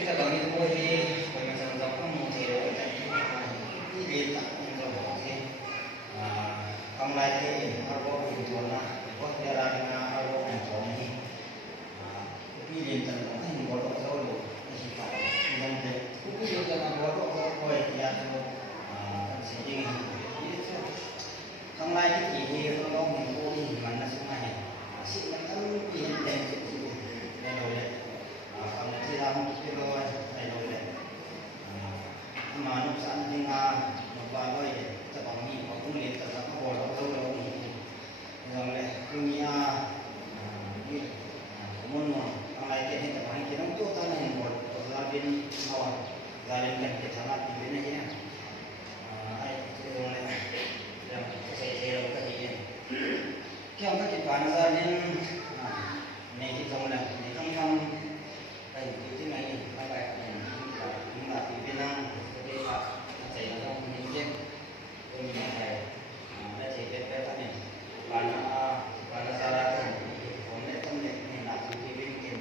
kita kami boleh macam-macam kamu saya ini dia tak macam ni kamu lagi aku itu na kau tiada na aku macam ni pilih tentang ini bodoh selalu kita dan pilih tentang bodoh kau ya tu sedih kamu lagi ini kalau mau ini mana semua ni sih kan pilih tentang itu dan oleh kamu tidak mungkin kalau ada oleh manuk sanjing membawa terbangi maupun lihat terdapat bodoh selalu ini yang oleh dunia ini kemudian orang lain ini terbangi kita untuk tanah yang bodoh labin awal galim kan kita sangat ini aja itu oleh yang saya lakukan ini kita akan dipandang ini kita mulai ini kan itu ini apa ini mati bilang seperti saya tahu mungkin ini ada cerita tadi pada saat ini teman ini nak bikin ini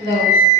Hello.